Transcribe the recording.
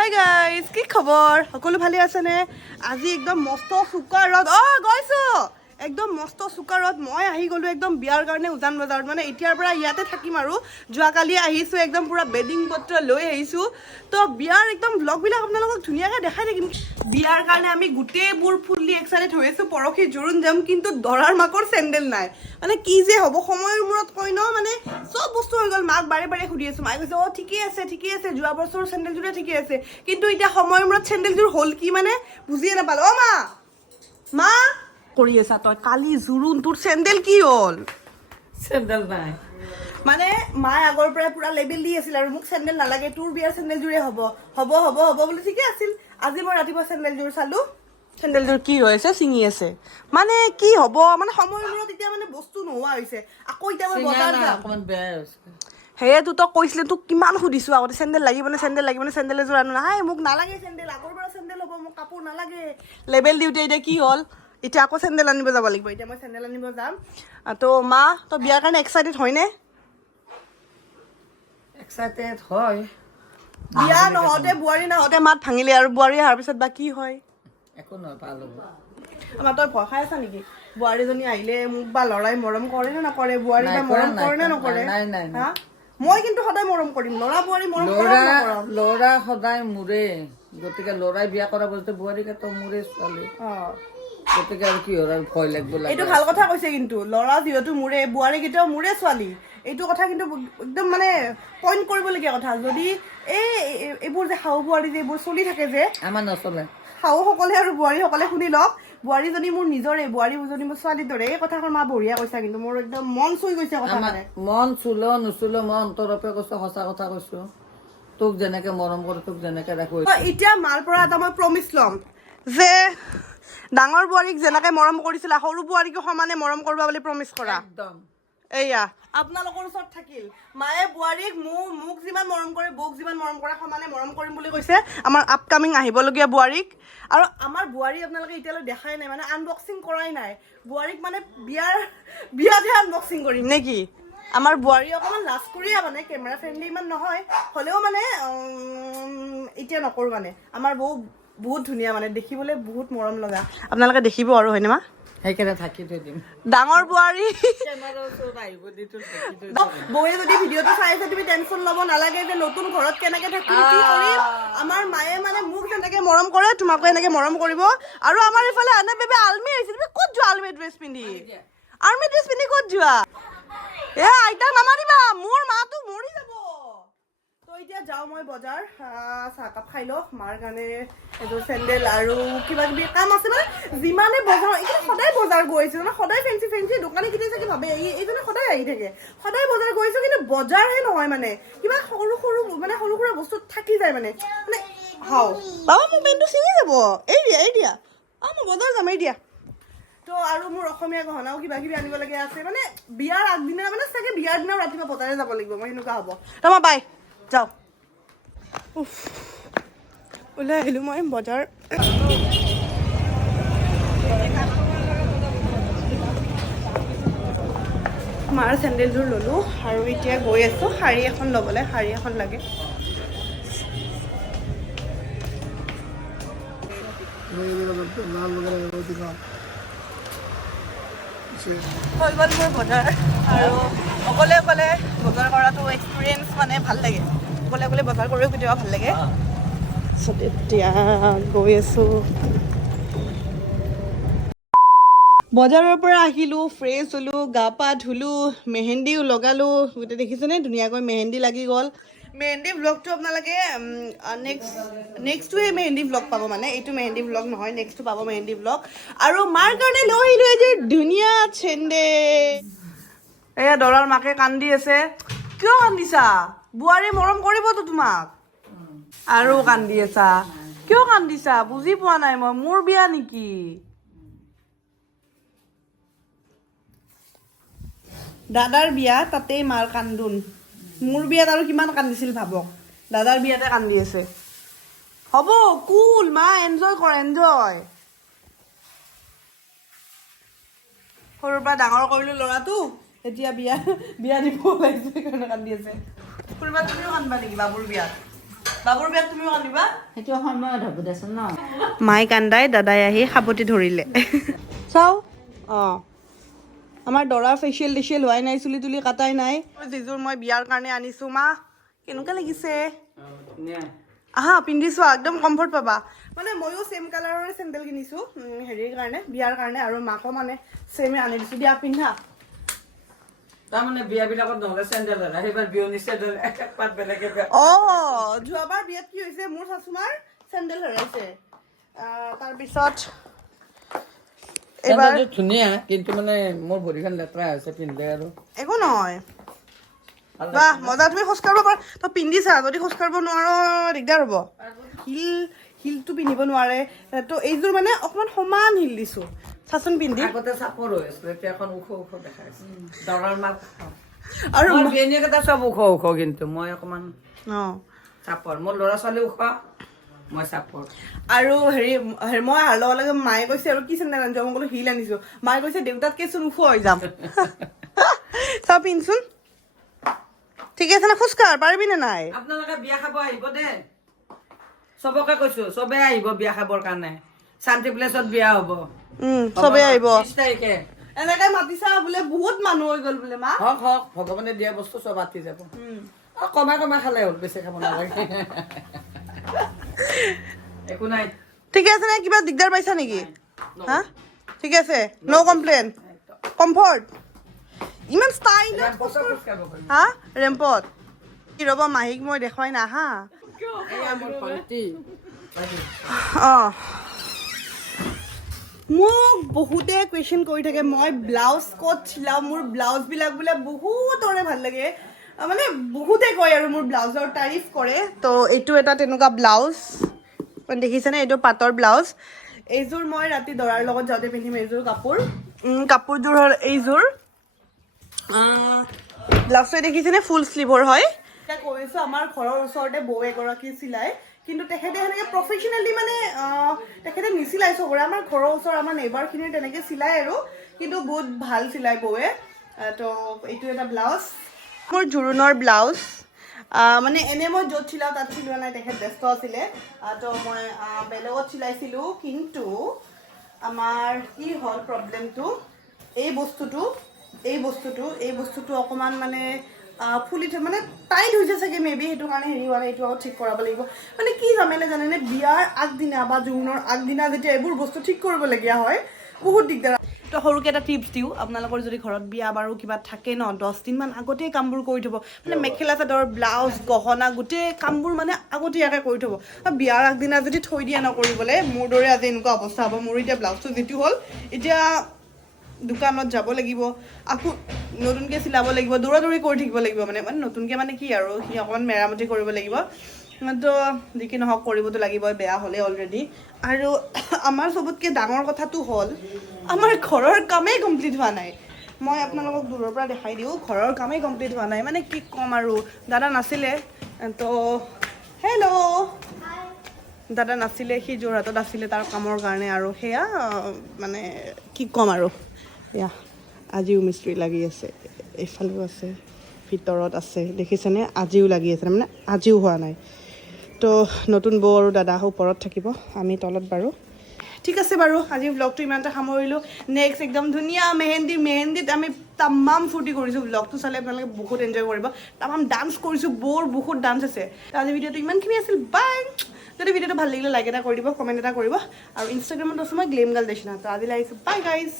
Hi guys, কি খবৰ? সকলো ভালে আছেনে? আজি একদম মস্ত চোকা ৰদ গৈছো একদম মস্ত চোকা ৰদ। মই আহি গ'লো একদম বিয়াৰ কাৰণে উজান বজাৰত। মানে এতিয়াৰ পৰা ইয়াতে থাকিম আৰু যোৱাকালি আহিছোঁ, একদম পুৰা বেডিং পত্ৰ লৈ আহিছোঁ। তো বিয়াৰ একদম ব্লগবিলাক আপোনালোকক ধুনীয়াকৈ দেখাই থাকিম। বিয়াৰ কাৰণে আমি গোটেইবোৰ ফুল্লি এক্সাইটেড হৈ আছোঁ। পৰহি জোৰোণ যাম, কিন্তু দৰাৰ মাকৰ চেণ্ডেল নাই। মানে কি যে হ'ব, সময়ৰ মূৰত কয় ন, মানে চব বস্তু হৈ গ'ল। মাক বাৰে বাৰে সুধি আছোঁ, মায়ে কৈছে অঁ ঠিকেই আছে ঠিকেই আছে, যোৱা বছৰ চেণ্ডেলযোৰে ঠিকে আছে। কিন্তু এতিয়া সময়ৰ মূৰত চেণ্ডেলযোৰ হ'ল কি মানে বুজিয়ে নাপালোঁ। অঁ মা মা কৰি আছা তই? কালি জোৰোণ, তোৰ চেণ্ডেল কি হ'ল? চেণ্ডেল নাই। মানে মায়ে আগৰ পৰাই পুৰা লেবেল দি আছিল আৰু মোক চেণ্ডেল নালাগে, তোৰ বিয়াৰ চেণ্ডেলযোৰে হ'ব হ'ব হ'ব হ'ব বুলি ঠিকে আছিল। আজি মই ৰাতিপুৱা চেণ্ডেলযোৰ চালোঁ, চেণ্ডেলযোৰ কি হৈ আছে, ছিঙি আছে। মানে কি হ'ব, মানে সময়ৰ মূৰত এতিয়া মানে বস্তু নোহোৱা হৈছে। আকৌ এতিয়া মই বজাৰ যাম। অকণমান বেয়াই হৈছে। সেয়ে তোক কৈছিলে, তোক কিমান সুধিছোঁ আগতে, চেণ্ডেল লাগিবনে চেণ্ডেল লাগিবনে, চেণ্ডেল এযোৰ আনো। নাই মোক নালাগে চেণ্ডেল, আগৰ পৰা চেণ্ডেল হ'ব, মোক কাপোৰ নালাগে। লেবেল দিওঁতে এতিয়া কি হ'ল, এতিয়া আকৌ চেণ্ডেল আনিব যাব লাগিব। এতিয়া মই চেণ্ডেল আনিব যাম। তো মা, তই বিয়াৰ কাৰণে এক্সাইটেড হয়নে? এক্সাইটেড হয়। বিয়া নহওঁতে, বোৱাৰী নাহোঁতে মাত ভাঙিলে, আৰু বোৱাৰী অহাৰ পিছত বা কি হয়? একো নহয়, ভাল হ'ব। আমাৰ তই ভয় খাই আছা নেকি? বোৱাৰীজনী আহিলে মোক বা ল'ৰাই মৰম কৰে নে নকৰে? বোৱাৰী বা মৰম কৰে নে নকৰে? হা, মই কিন্তু সদায় মৰম কৰিম। ল'ৰা বোৱাৰী মৰম কৰা। ল'ৰা সদায় মোৰে, গতিকে ল'ৰাই বিয়া কৰা বস্তু বোৱাৰীকেতো মোৰে ছোৱালী। গতিকে আৰু কি হ'ল, ভয় লাগিব লাগে। এইটো ভাল কথা কৈছে কিন্তু, ল'ৰা যিহেতু মোৰে, বোৱাৰী কেতিয়াও মোৰে ছোৱালী। এইটো কথা কিন্তু একদম মানে পইণ্ট কৰিবলগীয়া কথা। যদি এইবোৰ যে শাহু বোৱাৰী যে এইবোৰ চলি থাকে যে, আমাৰ নচলে। শাহুসকলে আৰু বোৱাৰীসকলে শুনি লওক, বোৱাৰীজনী মোৰ নিজৰে, বোৱাৰীজনী মোৰ ছোৱালীৰ দৰে। এই কথাখন মা বঢ়িয়া কৈছা, কিন্তু মোৰ একদম মন চুই গৈছে কথা। মানে মন চুলেও নুচুলেও মই অন্তৰৰ পৰা কৈছোঁ, সঁচা কথা কৈছোঁ। তোক যেনেকে মৰম কৰোঁ, তোক যেনেকে ৰাখোঁ। এতিয়া মাৰ পৰা এটা মই প্ৰমিছ ল'ম যে ডাঙৰ বোৱাৰীক যেনেকে মৰম কৰিছিলা, সৰু বোৱাৰীকো সমানে মৰম কৰিবা বুলি প্ৰমিছ কৰা। একদম। এয়া আপোনালোকৰ ওচৰত থাকিল। মায়ে বোৱাৰীক মোক যিমান মৰম কৰে, বৌক যিমান মৰম কৰে, সমানে মৰম কৰিম বুলি কৈছে আমাৰ আপকামিং আহিবলগীয়া বোৱাৰীক। আৰু আমাৰ বোৱাৰী আপোনালোকে এতিয়ালৈ দেখাই নাই, মানে আনবক্সিং কৰাই নাই বোৱাৰীক। মানে বিয়াতহে আনবক্সিং কৰিম নে কি? আমাৰ বোৱাৰী অকণমান লাজ কৰিয়ে, মানে কেমেৰা ফ্ৰেণ্ডলি ইমান নহয়, হ'লেও মানে এতিয়া নকৰোঁ। মানে আমাৰ বৌ বহুত ধুনীয়া, মানে দেখিবলৈ বহুত মৰম লগা। আপোনালোকে দেখিব আৰু হয়নে মা? সেইকাৰণে থাকি থৈ দিম। ডাঙৰ বোৱাৰী কেমেৰাৰ ওচৰত আহিব দি তোৰ থাকি থৈ দিম। বৌয়ে যদি ভিডিঅ'টো চাই আছে, তুমি টেনশ্যন ল'ব নালাগে যে নতুন ঘৰত কেনেকে থাকিম, কি কৰিম। আমাৰ মায়ে মানে মোক যেনেকে মৰম কৰে, তোমাকো এনেকে মৰম কৰিব। আৰু আমাৰ এইফালে আনে বেবে আলমি আহিছে। তুমি ক'ত যোৱা আৰ্মি ড্ৰেছ পিন্ধি? আৰ্মি ড্ৰেছ পিন্ধি ক'ত যোৱা? আইতাক নামাৰিবা, মোৰ মাটো মৰি যাব। তো এতিয়া যাওঁ মই বজাৰ, চাহকাপ খাই লওঁ। মাৰ কাৰণে এযোৰ চেণ্ডেল আৰু কিবা কিবি কাম আছে। মানে যিমানে বজাৰ, এইখিনি সদায় বজাৰ গৈছোঁ, মানে সদায় ফেঞ্চি দোকানী কিনি চাগে ভাবে এইজনে সদায় আহি থাকে, সদায় বজাৰ গৈছোঁ। কিন্তু বজাৰহে নহয়, মানে কিবা সৰু সুৰা বস্তু থাকি যায়। মানে বাবা মোৰ পেনটো ছিঙি যাব, এই দিয়া মই বজাৰ যাম, এই দিয়া। তো আৰু মোৰ অসমীয়া গহনাও কিবা কিবি আনিব লাগে আছে। মানে বিয়াৰ আগদিনা, মানে চাগে বিয়াৰ দিনাও ৰাতিপুৱা বজাৰে যাব লাগিব মই, সেনেকুৱা হ'ব। তোমাৰ বাই যাওঁ, ওলাই আহিলোঁ মই বজাৰ। মাৰ চেণ্ডেলযোৰ ল'লোঁ আৰু এতিয়া গৈ আছোঁ শাৰী এখন ল'বলৈ। শাৰী এখন লাগে। হৈ গ'ল মোৰ বজাৰ, আৰু অকলে বজাৰ কৰাটো এক্সপিৰিয়েঞ্চ মানে ভাল লাগে। অকলে বজাৰ কৰিও কেতিয়াবা ভাল লাগে। এতিয়া গৈ আছোঁ। বজাৰৰ পৰা আহিলোঁ, ফ্ৰেছ হ'লোঁ, গা পা ধুলোঁ, মেহেন্দিও লগালোঁ। গোটেই দেখিছেনে ধুনীয়াকৈ মেহেন্দি লাগি গ'ল। মেহেন্দি ব্লগটো আপোনালোকে নেক্সটোৱে মেহেন্দি ব্লগ পাব। মানে এইটো মেহেন্দি ব্লগ নহয়, নেক্সটটো পাব মেহেন্দি ব্লগ। আৰু মাৰ কাৰণে লৈ আহিলোঁ এযোৰ ধুনীয়া চেণ্ডেল। এয়া দৰাৰ মাকে কান্দি আছে। কিয় কান্দিছা? বোৱাৰী মৰম কৰিবতো তোমাক। আৰু কান্দি আছা, কিয় কান্দিছা? বুজি পোৱা নাই মই, মোৰ বিয়া নেকি? দাদাৰ বিয়া, তাতেই মাৰ কান্দোন। মোৰ বিয়াত আৰু কিমান কান্দিছিল ভাবক, দাদাৰ বিয়াতে কান্দি আছে। হ'ব কুল মা, এনজয় কৰ, এনজয়। সৰুৰ পৰা ডাঙৰ কৰিলোঁ ল'ৰাটো, এতিয়া বিয়া দিব ওলাইছে, সেইকাৰণে কান্দি আছে। ফুৰিবা তুমিও কান্দবা নেকি বাবুৰ বিয়াত? বাবুৰ বিয়াত তুমিও কান্দিবা সেইটো সময়ত হ'ব দেচোন ন মাই কান্দাই দাদাই আহি সাবতি ধৰিলে চাও অঁ আমাৰ দৰা ফেচিয়েল টেচিয়েল হোৱাই নাই চুলি তুলি কাটাই নাই যিযোৰ মই বিয়াৰ কাৰণে আনিছোঁ মা কেনেকুৱা লাগিছে আহা পিন্ধিছোঁ একদম কমফৰ্ট পাবা মানে ময়ো ছেম কালাৰৰে চেণ্ডেল কিনিছোঁ হেৰিৰ কাৰণে বিয়াৰ কাৰণে আৰু মাকো মানে ছেমে আনি দিছোঁ দিয়া পিন্ধা তাৰমানে বিয়াবিলাকত নহ'লে চেণ্ডেল হ'লে সেইবাৰ বিয়নি চেণ্ডেল এক পাত বেলেগে অঁ যোৱাবাৰ বিয়াত কি হৈছে মোৰ শাশুমাৰ চেণ্ডেল হেৰাইছে তাৰপিছত এইবাৰ ধুনীয়া কিন্তু মানে মোৰ ভৰিখন লেতেৰা হৈছে পিন্ধিলে আৰু একো নহয় বাহ মজা তুমি খোজ কাঢ়িব পাৰা তই পিন্ধিছা যদি খোজ কাঢ়িব নোৱাৰ দিগদাৰ হ'ব হিলটো পিন্ধিব নোৱাৰে তো এইযোৰ মানে অকণমান সমান হিল দিছোঁ চাচোন পিন্ধি আগতে চাপৰ হৈ আছিল এতিয়া এখন ওখ ওখ দেখাইছে দৰাৰ মাক আৰু মোৰ ভনীয়েকেইটা চব ওখ ওখ কিন্তু মই অকণমান অঁ চাপৰ মোৰ ল'ৰা ছোৱালী ওখ মই চাপৰ আৰু হেৰি মই অহাৰ লগে লগে মায়ে কৈছে আৰু কি চেণ্ডেল আনিছ মই ক'লো হিল আনিছোঁ মায়ে কৈছে দেউতাতকেচোন ওখ হৈ যাম চাওঁ পিন্ধচোন ঠিকে আছে না খোজকাঢ় পাৰিবি নে নাই আপোনালোকে বিয়া খাব আহিব দেই চবকে কৈছো চবে আহিব বিয়া খাবৰ কাৰণে শান্তি প্লেচত বিয়া হ'ব চবেই আহিব 30 তাৰিখে এনেকে মাতিছা বোলে বহুত মানুহ হৈ গ'ল বোলে মা হওক হওক ভগৱানে দিয়া বস্তু চব আতি যাব কমাই কমাই খালে হ'ল বেছি খাব নালাগে একো নাই ঠিকে আছে নে কিবা দিগদাৰ পাইছা নেকি হা ঠিকে আছে ন' কমপ্লেইন কমফৰ্ট ইমান ষ্টাইল হা ৰেম্পত কি ৰ'ব মাহীক মই দেখুৱাই না হা অঁ মোক বহুতে কুৱেশ্যন কৰি থাকে মই ব্লাউজ ক'ত চিলাওঁ মোৰ ব্লাউজবিলাক বোলে বহুতৰে ভাল লাগে মানে বহুতে কয় আৰু মোৰ ব্লাউজৰ তাৰিফ কৰে তো এইটো এটা তেনেকুৱা ব্লাউজ দেখিছেনে এইটো পাটৰ ব্লাউজ এইযোৰ মই ৰাতি দৰাৰ লগত যাওঁতে পিন্ধিম এইযোৰ কাপোৰযোৰ হ'ল এইযোৰ ব্লাউজটো দেখিছেনে ফুল স্লিভৰ হয় এতিয়া কৈছোঁ আমাৰ ঘৰৰ ওচৰতে বৌ এগৰাকী চিলাই কিন্তু তেখেতে সেনেকৈ প্ৰফেচনেলি মানে তেখেতে নিচিলাই চবৰে আমাৰ ঘৰৰ ওচৰ আমাৰ নেইবাৰখিনিৰ তেনেকৈ চিলাই আৰু কিন্তু বহুত ভাল চিলাই বৌৱে তো এইটো এটা ব্লাউজ মোৰ জোৰোণৰ ব্লাউজ মানে এনে মই য'ত চিলাওঁ তাত চিলোৱা নাই তেখেত ব্যস্ত আছিলে তো মই বেলেগত চিলাইছিলোঁ কিন্তু আমাৰ কি হ'ল প্ৰব্লেমটো এই বস্তুটো অকণমান মানে ফুলি থৈ মানে টাইট হৈছে চাগে মেবি সেইটো কাৰণে হেৰি হোৱা নাই এইটো আকৌ ঠিক কৰাব লাগিব মানে কি জামেলা জানেনে বিয়াৰ আগদিনা বা জোৰোণৰ আগদিনা যেতিয়া এইবোৰ বস্তু ঠিক কৰিবলগীয়া হয় বহুত দিগদাৰ তো সৰুকৈ এটা টিপছ দিওঁ আপোনালোকৰ যদি ঘৰত বিয়া বাৰু কিবা থাকে ন 10 দিনমান আগতেই কামবোৰ কৰি থ'ব মানে মেখেলা চাদৰ ব্লাউজ গহনা গোটেই কামবোৰ মানে আগতীয়াকৈ কৰি থ'ব বিয়াৰ আগদিনা যদি থৈ দিয়া নকৰিবলৈ মোৰ দৰে আজি এনেকুৱা অৱস্থা হ'ব মোৰ এতিয়া ব্লাউজটো যিটো হ'ল এতিয়া দোকানত যাব লাগিব আকৌ নতুনকৈ চিলাব লাগিব দৌৰা দৌৰি কৰি থাকিব লাগিব মানে নতুনকৈ মানে কি আৰু সি অকণমান মেৰামতি কৰিব লাগিব তো যি কি নহওক কৰিবতো লাগিবই বেয়া হ'লে অলৰেডি আৰু আমাৰ চবতকৈ ডাঙৰ কথাটো হ'ল আমাৰ ঘৰৰ কামেই কমপ্লিট হোৱা নাই মই আপোনালোকক দূৰৰ পৰা দেখাই দিওঁ ঘৰৰ কামেই কমপ্লিট হোৱা নাই মানে কি ক'ম আৰু দাদা নাছিলে তো হেল্ল' দাদা নাছিলে সি যোৰহাটত আছিলে তাৰ কামৰ কাৰণে আৰু সেয়া মানে কি ক'ম আৰু এয়া আজিও মিস্ত্ৰী লাগি আছে এইফালেও আছে ভিতৰত আছে দেখিছেনে আজিও লাগি আছে মানে আজিও হোৱা নাই তো নতুন বৌ আৰু দাদা ওপৰত থাকিব আমি তলত বাৰু ঠিক আছে বাৰু আজি ব্লগটো ইমানটা সামৰিলোঁ নেক্সট একদম ধুনীয়া মেহেন্দিত আমি তামাম ফূৰ্তি কৰিছোঁ ব্লগটো চালে আপোনালোকে বহুত এনজয় কৰিব তামাম ডান্স কৰিছোঁ বৌৰ বহুত ডান্স আছে আজি ভিডিঅ'টো ইমানখিনি আছিল বাই যদি ভিডিঅ'টো ভাল লাগিলে লাইক এটা কৰি দিব কমেণ্ট এটা কৰিব আৰু ইনষ্টাগ্ৰামত আছোঁ মই গ্লেম গাৰ্ল দেখিনা তো আজিলৈ আহিছোঁ বাই গাইজ